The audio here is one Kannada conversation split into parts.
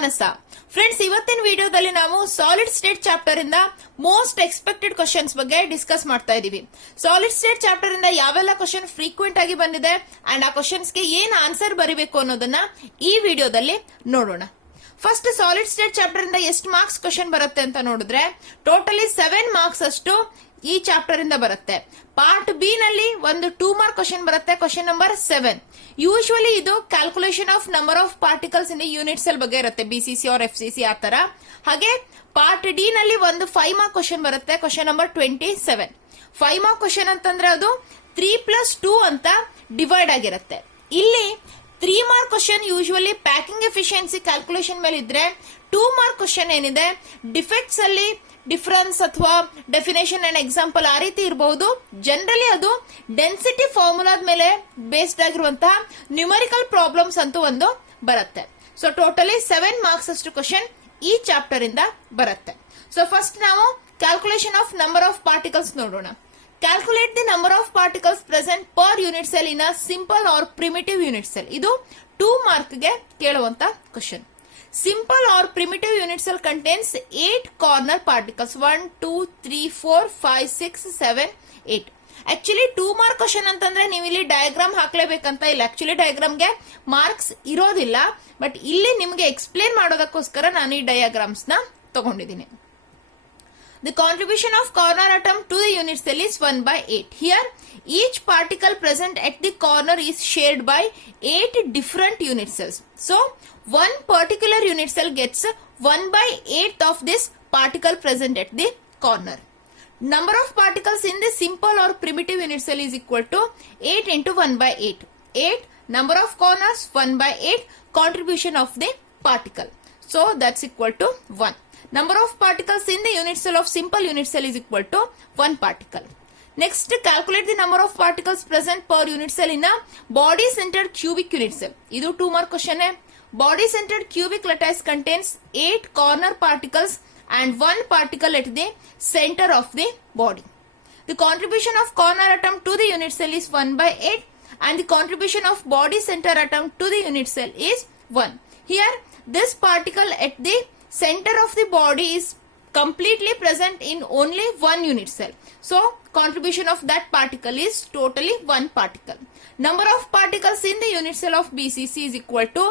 ಮಾನಸ. ಫ್ರೆಂಡ್ಸ್, ಇವತ್ತಿನ ವಿಡಿಯೋದಲ್ಲಿ ನಾವು ಸಾಲಿಡ್ ಸ್ಟೇಟ್ ಚಾಪ್ಟರ್ ಇಂದ ಮೋಸ್ಟ್ ಎಕ್ಸ್ಪೆಕ್ಟೆಡ್ ಕ್ವಶನ್ಸ್ ಬಗ್ಗೆ ಡಿಸ್ಕಸ್ ಮಾಡ್ತಾ ಇದೀವಿ. ಸಾಲಿಡ್ ಸ್ಟೇಟ್ ಚಾಪ್ಟರ್ ಇಂದ ಯಾವೆಲ್ಲ ಕ್ವಶನ್ ಫ್ರೀಕ್ವೆಂಟ್ ಆಗಿ ಬಂದಿದೆ ಅಂಡ್ ಆ ಕ್ವಶನ್ಸ್ ಗೆ ಏನ್ ಆನ್ಸರ್ ಬರೀಬೇಕು ಅನ್ನೋದನ್ನ ಈ ವಿಡಿಯೋದಲ್ಲಿ ನೋಡೋಣ. ಫಸ್ಟ್, ಸಾಲಿಡ್ ಸ್ಟೇಟ್ ಚಾಪ್ಟರ್ ಇಂದ ಎಷ್ಟು ಮಾರ್ಕ್ಸ್ ಕ್ವಶನ್ ಬರುತ್ತೆ ಅಂತ ನೋಡಿದ್ರೆ ಟೋಟಲಿ 7 ಮಾರ್ಕ್ಸ್ ಅಷ್ಟು ಈ ಚಾಪ್ಟರ್ ಇಂದ ಬರುತ್ತೆ. ಪಾರ್ಟ್ ಬಿ ನಲ್ಲಿ ಒಂದು 2 ಮಾರ್ಕ್ ಕ್ವಶನ್ ಬರುತ್ತೆ, ಕ್ವಶನ್ ನಂಬರ್ 7. ಯೂಶುವಲಿ ಇದು calculation of number of particles in unit cell ಬಗ್ಗೆ ಇರುತ್ತೆ, ಬಿಸಿಸಿ ಆರ್ ಎಫ್ಸಿಸಿ ಆ ತರ. ಹಾಗೆ ಪಾರ್ಟ್ ಡಿ ನಲ್ಲಿ ಒಂದು 5 ಮಾರ್ಕ್ ಕ್ವಶನ್ ಬರುತ್ತೆ, ಕ್ವಶನ್ ನಂಬರ್ 27. 5 ಮಾರ್ಕ್ ಕ್ವಶನ್ ಅಂತಂದ್ರೆ ಅದು 3+2 ಅಂತ ಡಿವೈಡ್ ಆಗಿರುತ್ತೆ. ಇಲ್ಲಿ 3 mark question usually packing efficiency calculation ಮೇಲೆ ಇದ್ರೆ, 2 ಮಾರ್ಕ್ ಕ್ವಶನ್ ಏನಿದೆ ಡಿಫೆಕ್ಟ್ಸ್ ಅಲ್ಲಿ ಡಿಫರೆನ್ಸ್ ಅಥವಾ ಡೆಫಿನೇಷನ್ ಅಂಡ್ ಎಕ್ಸಾಂಪಲ್ ಆ ರೀತಿ ಇರಬಹುದು. ಜನರಲಿ ಅದು ಡೆನ್ಸಿಟಿ ಫಾರ್ಮುಲಾದ ಮೇಲೆ ಬೇಸ್ಡ್ ಆಗಿರುವಂತಹ ನ್ಯೂಮರಿಕಲ್ ಪ್ರಾಬ್ಲಮ್ಸ್ ಅಂತೂ ಒಂದು ಬರುತ್ತೆ. ಸೊ ಟೋಟಲಿ 7 ಮಾರ್ಕ್ಸ್ ಅಷ್ಟು ಕ್ವಶನ್ ಈ ಚಾಪ್ಟರ್ ಇಂದ ಬರುತ್ತೆ. ಸೊ ಫಸ್ಟ್ ನಾವು calculation of number of particles ನೋಡೋಣ. Calculate the number of particles present per unit cell in a simple or primitive unit cell. ಇದು 2 ಮಾರ್ಕ್ ಗೆ ಕೇಳುವಂತ question. Simple or primitive unit cell contains 8 corner particles. 1, 2, 3, 4, 5, 6, 7, 8. Actually 2 mark question ಅಂತಂದ್ರೆ ನೀವು ಇಲ್ಲಿ ಡಯಾಗ್ರಾಮ್ ಹಾಕ್ಲೇಬೇಕಂತ ಇಲ್ಲ. ಆಕ್ಚುಲಿ ಡಯಾಗ್ರಾಮ್ಗೆ ಮಾರ್ಕ್ಸ್ ಇರೋದಿಲ್ಲ, ಬಟ್ ಇಲ್ಲಿ ನಿಮಗೆ ಎಕ್ಸ್ಪ್ಲೇನ್ ಮಾಡೋದಕ್ಕೋಸ್ಕರ ನಾನು ಈ ಡಯಾಗ್ರಾಮ್ಸ್ ನ ತಗೊಂಡಿದ್ದೀನಿ. The contribution of corner atom to the unit cell is 1/8. Here, each particle present at the corner is shared by 8 different unit cells. So, one particular unit cell gets 1/8 of this particle present at the corner. Number of particles in the simple or primitive unit cell is equal to 8 into 1/8. 8 number of corners, 1/8 contribution of the particle. So, that's equal to 1. Number of particles in the unit cell of simple unit cell is equal to 1 particle. Next, calculate the number of particles present per unit cell in a body centered cubic unit cell. Idu 2 mark question hai. Body centered cubic lattice contains 8 corner particles and 1 particle at the center of the body. The contribution of corner atom to the unit cell is 1/8 and the contribution of body center atom to the unit cell is 1. Here, this particle at the center of the body is completely present in only 1 unit cell. So, contribution of that particle is totally 1 particle. Number of particles in the unit cell of BCC is equal to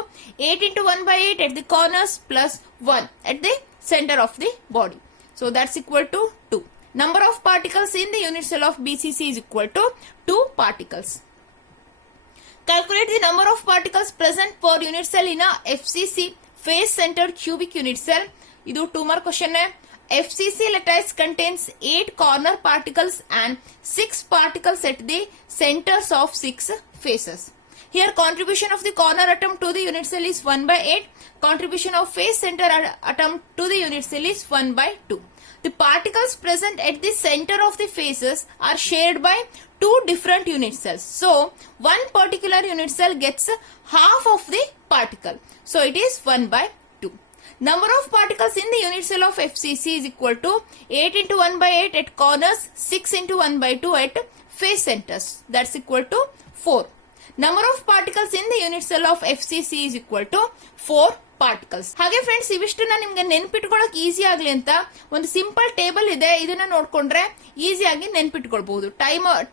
8 into 1/8 at the corners plus 1 at the center of the body. So, that's equal to 2. Number of particles in the unit cell of BCC is equal to 2 particles. Calculate the number of particles present per unit cell in a FCC face centered cubic unit cell. Idu 2 mark question hai. FCC lattice contains 8 corner particles and 6 particles at the centers of 6 faces. Here, contribution of the corner atom to the unit cell is 1/8. Contribution of face center atom to the unit cell is 1/2. The particles present at the center of the faces are shared by 2 different unit cells. So, one particular unit cell gets half of the particle. So, it is 1/2. Number of particles in the unit cell of FCC is equal to 8 into 1/8 at corners, 6 into 1/2 at face centers. That's equal to 4. Number of particles in the unit cell of FCC is equal to 4 particles. ಹಾಗೆ ಫ್ರೆಂಡ್ಸ್, ಇವಿಷ್ಟನ್ನ ನಿಮ್ಗೆ ನೆನ್ಪಿಟ್ಕೊಳ್ಳೋಕೆ ಈಸಿ ಆಗ್ಲಿ ಅಂತ ಒಂದು ಸಿಂಪಲ್ ಟೇಬಲ್ ಇದೆ. ಇದನ್ನ ನೋಡ್ಕೊಂಡ್ರೆ ಈಸಿಯಾಗಿ ನೆನ್ಪಿಟ್ಕೊಳ್ಬಹುದು.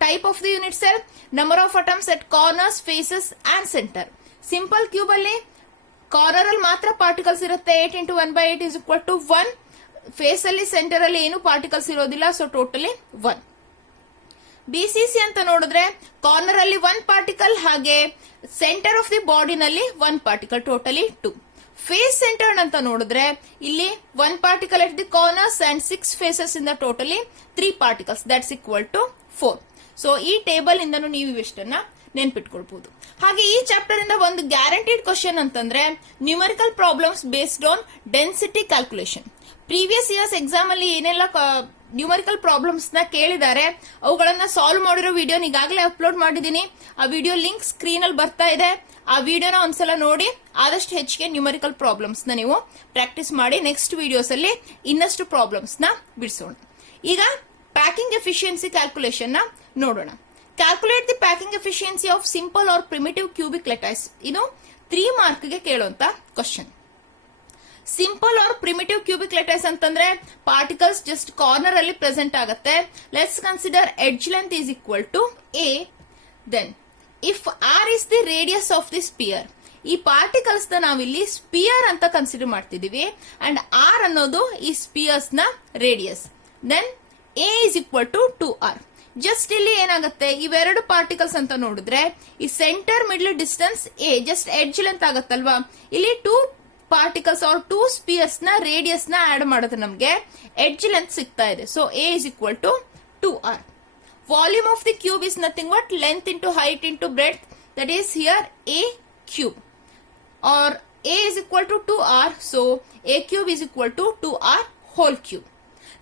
Type of the unit cell, number of atoms at corners, faces and center. Simple cube ಅಲ್ಲಿ ಕಾರ್ನರ್ ಅಲ್ಲಿ ಮಾತ್ರ ಪಾರ್ಟಿಕಲ್ಸ್ ಇರುತ್ತೆ. 8 into 1/8 is equal to 1. Face ಅಲ್ಲಿ ಸೆಂಟರ್ ಅಲ್ಲಿ ಏನು ಪಾರ್ಟಿಕಲ್ಸ್ ಇರೋದಿಲ್ಲ. So totally 1. ಬಿಸಿಸಿ ಅಂತ ನೋಡಿದ್ರೆ ಕಾರ್ನರ್ ಅಲ್ಲಿ 1 ಪಾರ್ಟಿಕಲ್, ಹಾಗೆ ಸೆಂಟರ್ ಆಫ್ ದಿ ಬಾಡಿ ನಲ್ಲಿ 1 ಪಾರ್ಟಿಕಲ್, ಟೋಟಲಿ 2. ಫೇಸ್ ಸೆಂಟರ್ಡ್ ಅಂತ ನೋಡಿದ್ರೆ ಇಲ್ಲಿ 1 particle at the corners and 6 faces ಇಂದ totally 3 particles. That's equal to 4. So ಈ ಟೇಬಲ್ ಇಂದನೂ ನೀವು ಇಷ್ಟನ್ನ ನೆನ್ಪಿಟ್ಕೊಳ್ಬಹುದು. ಹಾಗೆ ಈ ಚಾಪ್ಟರ್ ಇಂದ ಒಂದು ಗ್ಯಾರಂಟಿಡ್ ಕ್ವಶನ್ ಅಂತಂದ್ರೆ numerical problems based on density calculation. Previous years exam ಅಲ್ಲಿ ಏನೆಲ್ಲ ನ್ಯೂಮರಿಕಲ್ ಪ್ರಾಬ್ಲಮ್ಸ್ ನ ಕೇಳಿದ್ದಾರೆ ಅವುಗಳನ್ನ ಸಾಲ್ವ್ ಮಾಡಿರೋ ವಿಡಿಯೋ ಈಗಾಗಲೇ ಅಪ್ಲೋಡ್ ಮಾಡಿದೀನಿ. ಆ ವಿಡಿಯೋ ಲಿಂಕ್ ಸ್ಕ್ರೀನ್ ಅಲ್ಲಿ ಬರ್ತಾ ಇದೆ. ಆ ವಿಡಿಯೋನ ಒಂದ್ಸಲ ನೋಡಿ ಆದಷ್ಟು ಹೆಚ್ಚಿಗೆ ನ್ಯೂಮರಿಕಲ್ ಪ್ರಾಬ್ಲಮ್ಸ್ ನ ನೀವು ಪ್ರಾಕ್ಟೀಸ್ ಮಾಡಿ. ನೆಕ್ಸ್ಟ್ ವಿಡಿಯೋಸ್ ಅಲ್ಲಿ ಇನ್ನಷ್ಟು ಪ್ರಾಬ್ಲಮ್ಸ್ ನ ಬಿಡಿಸೋಣ. ಈಗ ಪ್ಯಾಕಿಂಗ್ ಎಫಿಷಿಯನ್ಸಿ ಕ್ಯಾಲ್ಕುಲೇಷನ್ ನ ನೋಡೋಣ. Calculate the packing efficiency of simple or primitive cubic lattice. ಇದು 3 ಮಾರ್ಕ್ ಗೆ ಕೇಳುವಂತ question. Simple or primitive cubic lattice ಅಂತಂದ್ರೆ ಪಾರ್ಟಿಕಲ್ಸ್ ಜಸ್ಟ್ ಕಾರ್ನರ್ ಅಲ್ಲಿ ಪ್ರೆಸೆಂಟ್ ಆಗುತ್ತೆ. Let's consider edge length is equal to a. Then if r is the radius of the sphere, ಈ ಪಾರ್ಟಿಕಲ್ಸ್ ನ ನಾವಿಲ್ಲಿ ಸ್ಪಿಯರ್ ಅಂತ ಕನ್ಸಿಡರ್ ಮಾಡ್ತಿದೀವಿ ಅಂಡ್ ಆರ್ ಅನ್ನೋದು ಈ ಸ್ಪಿಯರ್ಸ್ ನ radius. Then a is equal to 2r. Just ಇಲ್ಲಿ ಏನಾಗುತ್ತೆ, ಇವೆರಡು ಪಾರ್ಟಿಕಲ್ಸ್ ಅಂತ ನೋಡಿದ್ರೆ ಈ center middle distance a just edge length ಆಗತ್ತಲ್ವಾ, ಇಲ್ಲಿ 2 ಪಾರ್ಟಿಕಲ್ಸ್ ಆರ್ 2 ಸ್ಪಿಯರ್ಸ್ ನ ರೇಡಿಯಸ್ ನ ಆಡ್ ಮಾಡಿದ್ರೆ ನಮಗೆ ಎಡ್ಜ್ ಲೆಂತ್ ಸಿಗ್ತಾ ಇದೆ. So a is equal to 2r. Volume of the cube is nothing but length into height into breadth, that is here a cube, or a is equal to 2r, so a cube is equal to 2r whole cube.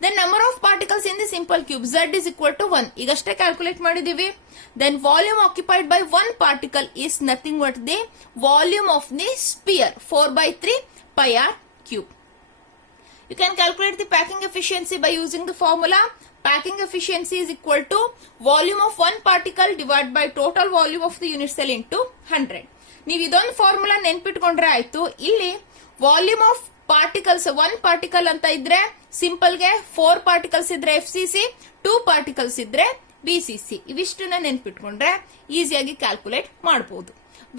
Then number of particles in the simple cube, z is equal to 1. ಈಗಷ್ಟೇ ಕ್ಯಾಲ್ಕುಲೇಟ್ ಮಾಡಿದೀವಿ. Then volume occupied by one particle is nothing but the volume of the sphere, 4/3 pi r cube. You can calculate the packing efficiency by using the formula. Packing efficiency is equal to volume of one particle divided by total volume of the unit cell into 100. ನೀವು ಇದೊಂದು ಫಾರ್ಮುಲಾ ನೆನ್ಪಿಟ್ಕೊಂಡ್ರೆ ಆಯ್ತು. ಇಲ್ಲಿ ವಾಲ್ಯೂಮ್ ಆಫ್ ಪಾರ್ಟಿಕಲ್ಸ್ 1 ಪಾರ್ಟಿಕಲ್ ಅಂತ ಇದ್ರೆ ಸಿಂಪಲ್ ಗೆ 4 ಪಾರ್ಟಿಕಲ್ಸ್ ಇದ್ರೆ FCC, 2 ಪಾರ್ಟಿಕಲ್ಸ್ ಇದ್ರೆ BCC. ಇವಿಷ್ಟನ್ನ ನೆನ್ಪಿಟ್ಕೊಂಡ್ರೆ ಈಸಿಯಾಗಿ ಕ್ಯಾಲ್ಕುಲೇಟ್ ಮಾಡಬಹುದು.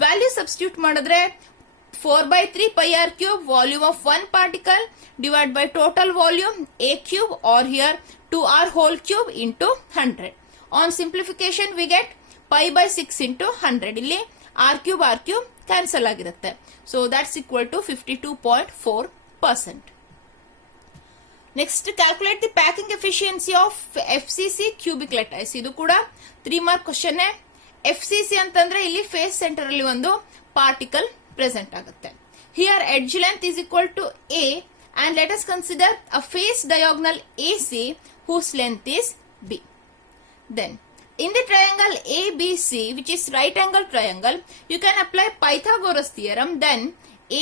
ವ್ಯಾಲ್ಯೂ ಸಬ್ಸ್ಟಿಟ್ಯೂಟ್ ಮಾಡಿದ್ರೆ 4/3 pi r cube volume of one particle divided by total volume a cube, or here 2r whole cube into 100. On simplification we get pi by 6 into 100. ಇಲ್ಲಿ r cube ಕ್ಯಾನ್ಸಲ್ ಆಗಿರುತ್ತೆ. So that's equal to 52.4%. Next calculate the packing efficiency of FCC cubic lattice. ಇದು ಕೂಡ 3 ಮಾರ್ಕ್ ಕ್ವಶನ್. FCC ಅಂತಂದ್ರೆ ಇಲ್ಲಿ ಫೇಸ್ ಸೆಂಟರ್ ಅಲ್ಲಿ ಒಂದು ಪಾರ್ಟಿಕಲ್ ಪ್ರೆಸೆಂಟ್ ಆಗುತ್ತೆ. Here edge length is equal to a and let us consider a face diagonal AC whose length is b. Then in the triangle ABC, which is right angle triangle, you can apply Pythagoras theorem. Then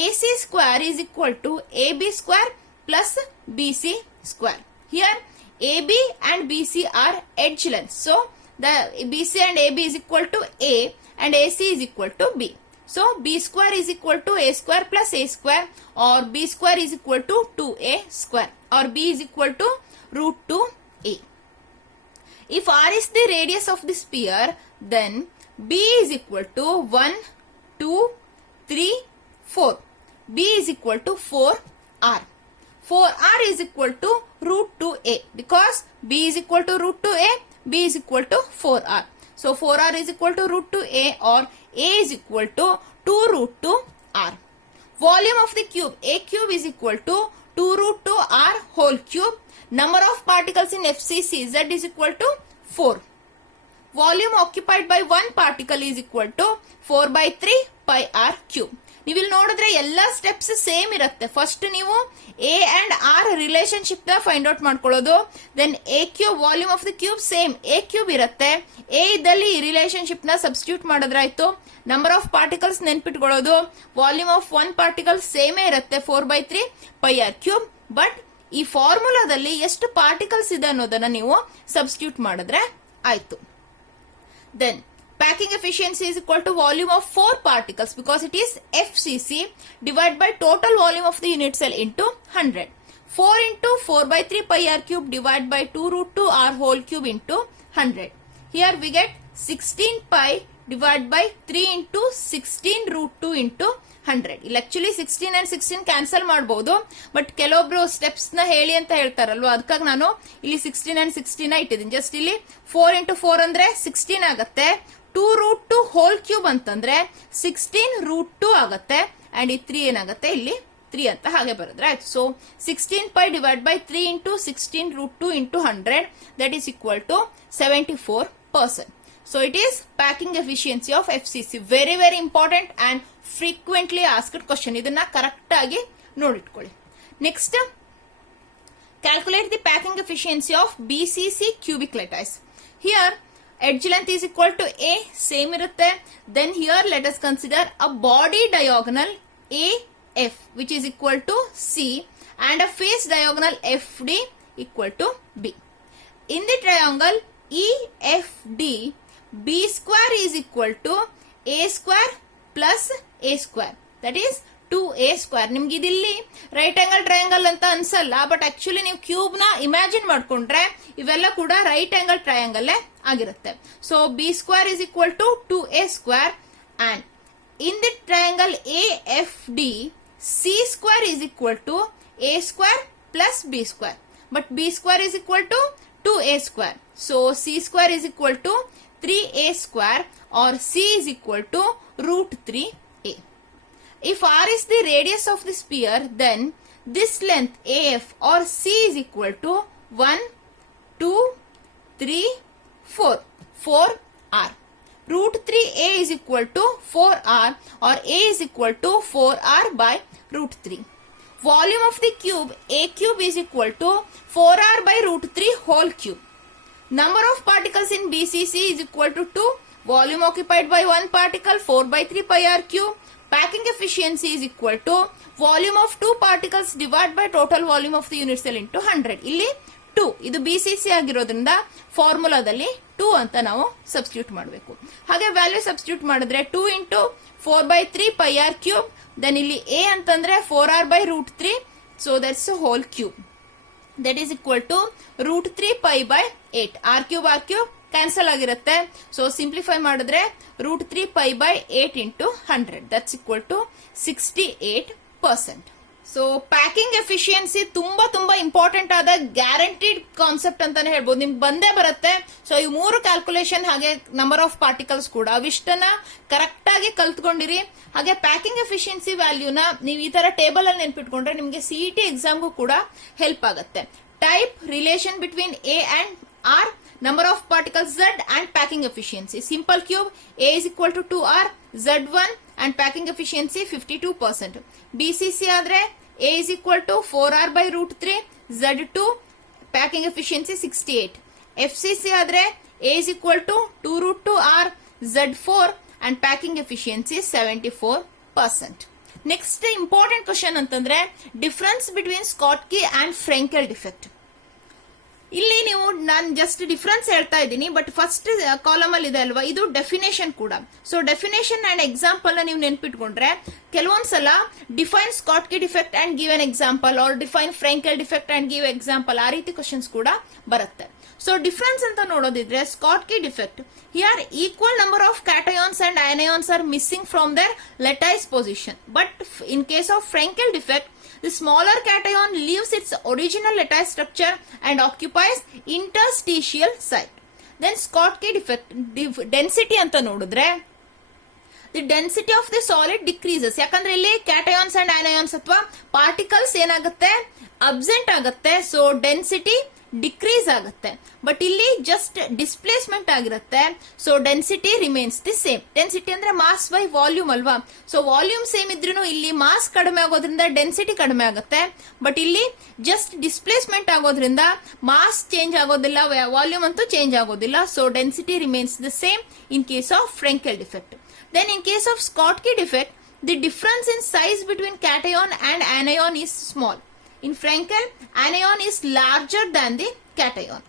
AC square is equal to AB square plus BC square. Here AB and BC are edge lengths. So the BC and AB is equal to A and AC is equal to B. So B square is equal to A square plus A square, or B square is equal to 2A square, or B is equal to root 2A. If r is the radius of the sphere, then b is equal to 1, 2, 3, 4. b is equal to 4r. 4r is equal to root 2a. Because b is equal to root 2a, b is equal to 4r. So 4r is equal to root 2a, or a is equal to 2 root 2r. Volume of the cube, a cube is equal to 2 root 2r whole cube. Number of particles in FCC, z is equal to 4. Volume occupied by one particle is equal to 4/3 pi r cube. ನೀವು ಇಲ್ಲಿ ನೋಡಿದ್ರೆ ಎಲ್ಲ ಸ್ಟೆಪ್ಸ್ ಸೇಮ್ ಇರುತ್ತೆ. ಫಸ್ಟ್ ನೀವು a and r ರಿಲೇಶನ್ಶಿಪ್ ನ ಫೈಂಡ್ ಔಟ್ ಮಾಡ್ಕೊಳ್ಳೋದು. Then a cube volume of the cube same a cube ಇರುತ್ತೆ. a ಇದ್ದಲ್ಲಿ ಈ ರಿಲೇಶನ್ಶಿಪ್ ನ ಸಬ್ಸ್ಟಿಟ್ಯೂಟ್ ಮಾಡಿದ್ರಾಯ್ತು. ನಂಬರ್ ಆಫ್ ಪಾರ್ಟಿಕಲ್ಸ್ ನೆನ್ಪಿಟ್ಕೊಳ್ಳೋದು. ವಾಲ್ಯೂಮ್ ಆಫ್ ಒನ್ ಪಾರ್ಟಿಕಲ್ ಸೇಮೇ ಇರುತ್ತೆ 4/3 pi r ಕ್ಯೂಬ್. ಬಟ್ ಈ ಫಾರ್ಮುಲಾದಲ್ಲಿ ಎಷ್ಟು ಪಾರ್ಟಿಕಲ್ಸ್ ಇದೆ ಅನ್ನೋದನ್ನ ನೀವು ಸಬ್ಸ್ಟಿಟ್ಯೂಟ್ ಮಾಡಿದ್ರೆ ಆಯ್ತು. Then packing efficiency is equal to volume of 4 particles, because it is FCC, divided by total volume of the unit cell into 100. 4 into 4/3 pi r cube divided by 2 root 2 r whole cube into 100. Here we get 16 pi divided by 3 into 16 root 2 into 100. ಇಲ್ಲಿ ಆಕ್ಚುಲಿ 16 and 16 ಕ್ಯಾನ್ಸಲ್ ಮಾಡಬಹುದು, ಬಟ್ ಕೆಲವೊಬ್ರು ಸ್ಟೆಪ್ಸ್ ನ ಹೇಳಿ ಅಂತ ಹೇಳ್ತಾರಲ್ವಾ, ಅದಕ್ಕಾಗಿ ನಾನು ಇಲ್ಲಿ 16 and 16 ಇಟ್ಟಿದ್ದೀನಿ. ಜಸ್ಟ್ ಇಲ್ಲಿ 4 into 4 ಅಂದ್ರೆ 16 ಆಗತ್ತೆ. 2 root 2 whole cube ಅಂತಂದ್ರೆ 16 root 2 ಆಗತ್ತೆ. ಅಂಡ್ ಈ 3 ಏನಾಗತ್ತೆ, ಇಲ್ಲಿ 3 ಅಂತ ಹಾಗೆ ಬರೆದ್ರೆ ಆಯ್ತು. So 16 pi divided by 3 into 16 root 2 into 100, that is equal to 74%. So it is packing efficiency of FCC. Very very important and frequently asked question. ಇದನ್ನ ಕರೆಕ್ಟ್ ಆಗಿ ನೋಡಿಟ್ಕೊಳ್ಳಿ. Next calculate the packing efficiency of BCC cubic lattice. Here edge length is equal to a, same irutte. Then here let us consider a body diagonal AF which is equal to C and a face diagonal FD equal to B. In the triangle EFD, B square is equal to A square plus A square. That is 2a². ನಿಮ್ಗೆ ಇದಿಲ್ಲಿ ರೈಟ್ ಆಂಗಲ್ ಟ್ರಯಾಂಗಲ್ ಅಂತ ಅನ್ಸಲ್ಲ, ಬಟ್ ಆಕ್ಚುಲಿ ನೀವು ಕ್ಯೂಬ್ ನ ಇಮ್ಯಾಜಿನ್ ಮಾಡ್ಕೊಂಡ್ರೆ ಇವೆಲ್ಲ ಕೂಡ ರೈಟ್ ಆಂಗಲ್ ಟ್ರಯಾಂಗಲ್ ಆಗಿರುತ್ತೆ. So b² is equal to 2a², and in the triangle AFD, c² is equal to a² plus b², but b² is equal to 2a². So c² is equal to 3a² or c is equal to √3a. If r is the radius of the sphere, then this length AF or C is equal to 1, 2, 3, 4. 4r. √3a is equal to 4r, or a is equal to 4r by √3. Volume of the cube a³ is equal to 4r by √3 whole cube. Number of particles in BCC is equal to 2. Volume occupied by one particle 4 by 3 pi r cube. Packing efficiency is equal to volume of two particles divided by total volume of the unit cell into 100. ಇಲ್ಲಿ 2 ಇದು BCC ಆಗಿರೋದ್ರಿಂದ ಫಾರ್ಮುಲಾದಲ್ಲಿ 2 ಅಂತ ನಾವು ಸಬ್ಸ್ಟಿಟ್ಯೂಟ್ ಮಾಡಬೇಕು. ಹಾಗೆ ವ್ಯಾಲ್ಯೂ ಸಬ್ಸ್ಟಿಟ್ಯೂಟ್ ಮಾಡಿದ್ರೆ 2 into 4 by 3 pi r cube, then ಇಲ್ಲಿ a ಅಂತಂದ್ರೆ 4r by √3, so that's a whole cube. That is equal to √3 pi by 8. r³ cancel ಆಗಿರುತ್ತೆ. ಸೊ ಸಿಂಪ್ಲಿಫೈ ಮಾಡಿದ್ರೆ √3 pi by 8 into 100, that's equal to 68%. So packing efficiency ತುಂಬಾ ಇಂಪಾರ್ಟೆಂಟ್ ಆದ ಗ್ಯಾರಂಟಿಡ್ ಕಾನ್ಸೆಪ್ಟ್ ಅಂತಾನೆ ಹೇಳ್ಬೋದು. ನಿಮ್ಗೆ ಬಂದೇ ಬರುತ್ತೆ. ಸೊ ಈ 3 ಕ್ಯಾಲ್ಕುಲೇಷನ್ ಹಾಗೆ ನಂಬರ್ ಆಫ್ ಪಾರ್ಟಿಕಲ್ಸ್ ಕೂಡ ಅವಿಷ್ಟನ್ನ ಕರೆಕ್ಟ್ ಆಗಿ ಕಲ್ತ್ಕೊಂಡಿರಿ. ಹಾಗೆ ಪ್ಯಾಕಿಂಗ್ ಎಫಿಷಿಯನ್ಸಿ ವ್ಯಾಲ್ಯೂನ ನೀವು ಈ ತರ ಟೇಬಲ್ ಅಲ್ಲಿ ನೆನ್ಪಿಟ್ಕೊಂಡ್ರೆ ನಿಮ್ಗೆ CET ಎಕ್ಸಾಮ್ಗೂ ಕೂಡ ಹೆಲ್ಪ್ ಆಗುತ್ತೆ. Type relation between A and R, number of particles Z, and packing efficiency. Simple cube, A is equal to 2R, Z1 and packing efficiency 52%. BCC adre A is equal to 4R by √3, Z2 packing efficiency 68. FCC adre A is equal to 2√2R, Z4 and packing efficiency 74%. Next important question ಅಂತಂದ್ರೆ difference between Schottky and Frenkel defect. ಇಲ್ಲಿ ನೀವು ನಾನು ಜಸ್ಟ್ ಡಿಫರೆನ್ಸ್ ಹೇಳ್ತಾ ಇದ್ದೀನಿ, ಬಟ್ ಫಸ್ಟ್ ಕಾಲಮ್ ಅಲ್ಲಿ ಇದೆ ಅಲ್ವಾ, ಇದು ಡೆಫಿನೇಷನ್ ಕೂಡ. ಸೊ ಡೆಫಿನೇಷನ್ ಅಂಡ್ ಎಕ್ಸಾಂಪಲ್ ನೀವು ನೆನ್ಪಿಟ್ಕೊಂಡ್ರೆ ಕೆಲವೊಂದ್ಸಲ define Schottky defect and give an example, or define Frenkel defect and give example, ಆ ರೀತಿ ಕ್ವಶನ್ಸ್ ಕೂಡ ಬರುತ್ತೆ. ಸೊ ಡಿಫರೆನ್ಸ್ ಅಂತ ನೋಡೋದಿದ್ರೆ Schottky defect, here equal number of cations and anions are missing from their lattice position, but in case of Frenkel defect, the smaller cation leaves its original lattice structure and occupies interstitial site. Then Schottky defect density anta nodidre, the density of the solid decreases. ಯಾಕಂದ್ರೆ ಇಲ್ಲಿ cations and anions ಅಥವಾ particles ಏನಾಗುತ್ತೆ absent ಆಗುತ್ತೆ, so density ಡಿಕ್ರೀಸ್ ಆಗುತ್ತೆ. ಬಟ್ ಇಲ್ಲಿ ಜಸ್ಟ್ ಡಿಸ್ಪ್ಲೇಸ್ಮೆಂಟ್ ಆಗಿರುತ್ತೆ, so density remains the same. Density ಅಂದ್ರೆ ಮಾಸ್ ಬೈ ವಾಲ್ಯೂಮ್ ಅಲ್ವಾ, ಸೊ ವಾಲ್ಯೂಮ್ ಸೇಮ್ ಇದ್ರೂ ಇಲ್ಲಿ ಮಾಸ್ ಕಡಿಮೆ ಆಗೋದ್ರಿಂದ ಡೆನ್ಸಿಟಿ ಕಡಿಮೆ ಆಗುತ್ತೆ. ಬಟ್ ಇಲ್ಲಿ ಜಸ್ಟ್ ಡಿಸ್ಪ್ಲೇಸ್ಮೆಂಟ್ ಆಗೋದ್ರಿಂದ ಮಾಸ್ ಚೇಂಜ್ ಆಗೋದಿಲ್ಲ, ವಾಲ್ಯೂಮ್ ಅಂತೂ ಚೇಂಜ್ ಆಗೋದಿಲ್ಲ. So density remains the same in case of Frenkel defect. Then in case of Schottky defect, the difference in size between cation and anion is small. In Frenkel, anion is larger than the cation.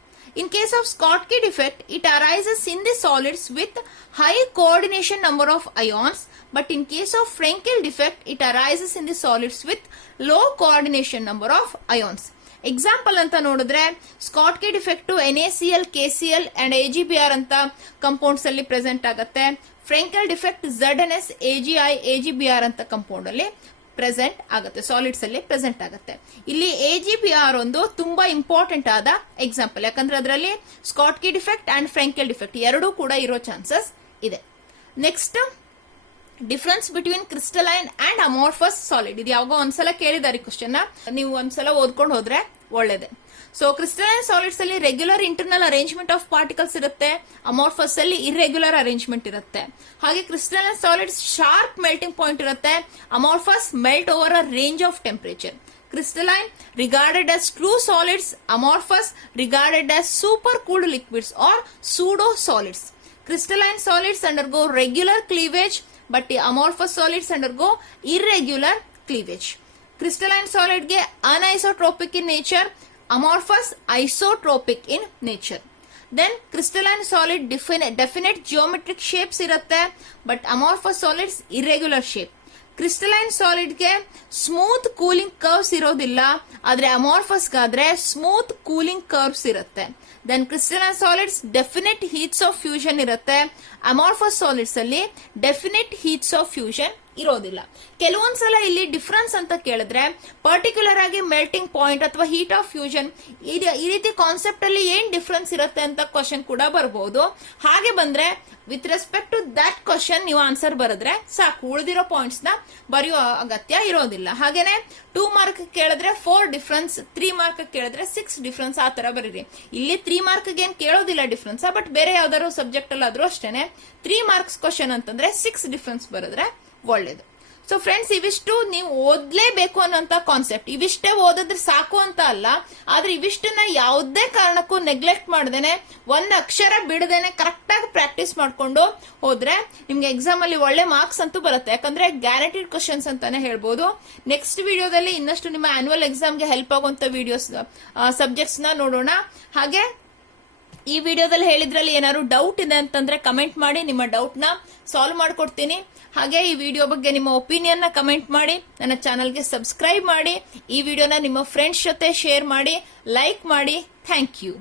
In case of Schottky defect, it arises in the solids with high coordination number of ions, but in case of Frenkel defect, it arises in the solids with low coordination number of ions. Example anta nodidre Schottky defect NaCl, KCl and AgBr anta compounds alli present ಆಗುತ್ತೆ. Frenkel defect ZnS, AgI, AgBr anta compound alli present ಆಗುತ್ತೆ, ಸಾಲಿಡ್ಸ್ ಅಲ್ಲಿ ಪ್ರೆಸೆಂಟ್ ಆಗುತ್ತೆ. ಇಲ್ಲಿ AgBr ಒಂದು ತುಂಬಾ ಇಂಪಾರ್ಟೆಂಟ್ ಆದ ಎಕ್ಸಾಂಪಲ್, ಯಾಕಂದ್ರೆ ಅದರಲ್ಲಿ Schottky defect and Frenkel defect ಎರಡೂ ಕೂಡ ಇರೋ ಚಾನ್ಸಸ್ ಇದೆ. Next difference between crystalline and amorphous solid. ಇದು ಯಾವಾಗ ಒಂದ್ಸಲ ಕೇಳಿದಾರೆ ಕ್ವಶನ್, ನೀವು ಒಂದ್ಸಲ ಓದ್ಕೊಂಡು ಹೋದ್ರೆ ಒಳ್ಳೇದೆ. ಸೊ ಕ್ರಿಸ್ಟಲೈನ್ ಸಾಲಿಡ್ಸ್ ಅಲ್ಲಿ regular internal arrangement of particles ಇರುತ್ತೆ, ಅಮಾರ್ಫಸ್ ಅಲ್ಲಿ ಇರ್ರೆಗ್ಯುಲರ್ ಅರೇಂಜ್ಮೆಂಟ್ ಇರುತ್ತೆ. ಹಾಗೆ crystalline solids sharp melting point ಇರುತ್ತೆ, amorphous melt over a range of temperature. Crystalline regarded as true solids, amorphous regarded as supercooled liquids or pseudo solids. Crystalline solids undergo regular cleavage, but the amorphous solids undergo irregular cleavage. Crystalline solid ge anisotropic in nature, amorphous isotropic in nature. Then crystalline solid definite geometric shapes irutte, but amorphous solids irregular shape. Crystalline ಸಾಲಿಡ್ಗೆ ಸ್ಮೂತ್ ಕೂಲಿಂಗ್ ಕರ್ವ್ಸ್ ಇರೋದಿಲ್ಲ, ಆದ್ರೆ ಅಮಾರ್ಫಸ್ ಗಾದ್ರೆ ಸ್ಮೂತ್ ಕೂಲಿಂಗ್ ಕರ್ವ್ಸ್ ಇರುತ್ತೆ. Then crystalline solids definite heats of fusion ಇರುತ್ತೆ. ಅಮಾರ್ಫಸ್ ಸಾಲಿಡ್ಸ್ ಅಲ್ಲಿ ಡೆಫಿನೆಟ್ ಹೀಟ್ಸ್ ಆಫ್ ಫ್ಯೂಷನ್ ಇರೋದಿಲ್ಲ. ಕೆಲವೊಂದ್ಸಲ ಇಲ್ಲಿ ಡಿಫ್ರೆನ್ಸ್ ಅಂತ ಕೇಳಿದ್ರೆ ಪರ್ಟಿಕ್ಯುಲರ್ ಆಗಿ ಮೆಲ್ಟಿಂಗ್ ಪಾಯಿಂಟ್ ಅಥವಾ ಹೀಟ್ ಆಫ್ ಫ್ಯೂಷನ್ ಈ ರೀತಿ ಕಾನ್ಸೆಪ್ಟ್ ಅಲ್ಲಿ ಏನ್ ಡಿಫ್ರೆನ್ಸ್ ಇರುತ್ತೆ ಅಂತ ಕ್ವಶನ್ ಕೂಡ ಬರಬಹುದು. ಹಾಗೆ ಬಂದ್ರೆ with respect to that question ನೀವು ಆನ್ಸರ್ ಬರೆದ್ರೆ ಸಾಕು, ಉಳಿದಿರೋ ಪಾಯಿಂಟ್ಸ್ ನ ಬರೆಯೋ ಅಗತ್ಯ ಇರೋದಿಲ್ಲ. ಹಾಗೇನೆ 2 ಮಾರ್ಕ್ ಕೇಳಿದ್ರೆ 4 ಡಿಫ್ರೆನ್ಸ್, 3 ಮಾರ್ಕ್ ಕೇಳಿದ್ರೆ 6 ಡಿಫ್ರೆನ್ಸ್, ಆ ತರ ಬರೀರಿ. ಇಲ್ಲಿ 3 ಮಾರ್ಕ್ ಏನ್ ಕೇಳೋದಿಲ್ಲ ಡಿಫ್ರೆನ್ಸ್, ಬಟ್ ಬೇರೆ ಯಾವ್ದಾದ್ರು ಸಬ್ಜೆಕ್ಟ್ ಅಲ್ಲಾದ್ರೂ ಅಷ್ಟೇನೆ 3 ಮಾರ್ಕ್ಸ್ ಕ್ವಶನ್ ಅಂತಂದ್ರೆ 6 ಡಿಫ್ರೆನ್ಸ್ ಬರೆದ್ರೆ ಒಳ್ಳೇದು. ಸೊ ಫ್ರೆಂಡ್ಸ್, ಇವಿಷ್ಟು ನೀವು ಓದ್ಲೇಬೇಕು ಅನ್ನೋಂತ ಕಾನ್ಸೆಪ್ಟ್. ಇವಿಷ್ಟೇ ಓದಿದ್ರೆ ಸಾಕು ಅಂತ ಅಲ್ಲ, ಆದ್ರೆ ಇವಿಷ್ಟನ್ನ ಯಾವುದೇ ಕಾರಣಕ್ಕೂ ನೆಗ್ಲೆಕ್ಟ್ ಮಾಡದೇನೆ, ಒಂದ್ ಅಕ್ಷರ ಬಿಡದೇನೆ ಕರೆಕ್ಟ್ ಆಗಿ ಪ್ರಾಕ್ಟೀಸ್ ಮಾಡ್ಕೊಂಡು ಹೋದ್ರೆ ನಿಮ್ಗೆ ಎಕ್ಸಾಮ್ ಅಲ್ಲಿ ಒಳ್ಳೆ ಮಾರ್ಕ್ಸ್ ಅಂತೂ ಬರುತ್ತೆ. ಯಾಕಂದ್ರೆ ಗ್ಯಾರಂಟಿಡ್ ಕ್ವಶನ್ಸ್ ಅಂತಾನೆ ಹೇಳ್ಬೋದು. ನೆಕ್ಸ್ಟ್ ವಿಡಿಯೋದಲ್ಲಿ ಇನ್ನಷ್ಟು ನಿಮ್ಮ ಆನ್ಯುವಲ್ ಎಕ್ಸಾಮ್ಗೆ ಹೆಲ್ಪ್ ಆಗುವಂತ ವಿಡಿಯೋಸ್ ಸಬ್ಜೆಕ್ಟ್ಸ್ ನ ನೋಡೋಣ. ಹಾಗೆ ಈ ವಿಡಿಯೋದಲ್ಲಿ ಹೇಳಿದ್ರಲ್ಲಿ ಏನಾದ್ರು ಡೌಟ್ ಇದೆ ಅಂತಂದ್ರೆ ಕಮೆಂಟ್ ಮಾಡಿ, ನಿಮ್ಮ ಡೌಟ್ ನ ಸಾಲ್ವ್ ಮಾಡ್ಕೊಡ್ತೀನಿ. ಹಾಗೆ ಈ ವಿಡಿಯೋ ಬಗ್ಗೆ ನಿಮ್ಮ ಒಪಿನಿಯನ್ ನ ಕಮೆಂಟ್ ಮಾಡಿ, ನನ್ನ ಚಾನಲ್ಗೆ ಸಬ್ಸ್ಕ್ರೈಬ್ ಮಾಡಿ, ಈ ವಿಡಿಯೋನ ನಿಮ್ಮ ಫ್ರೆಂಡ್ಸ್ ಜೊತೆ ಶೇರ್ ಮಾಡಿ, ಲೈಕ್ ಮಾಡಿ. Thank you.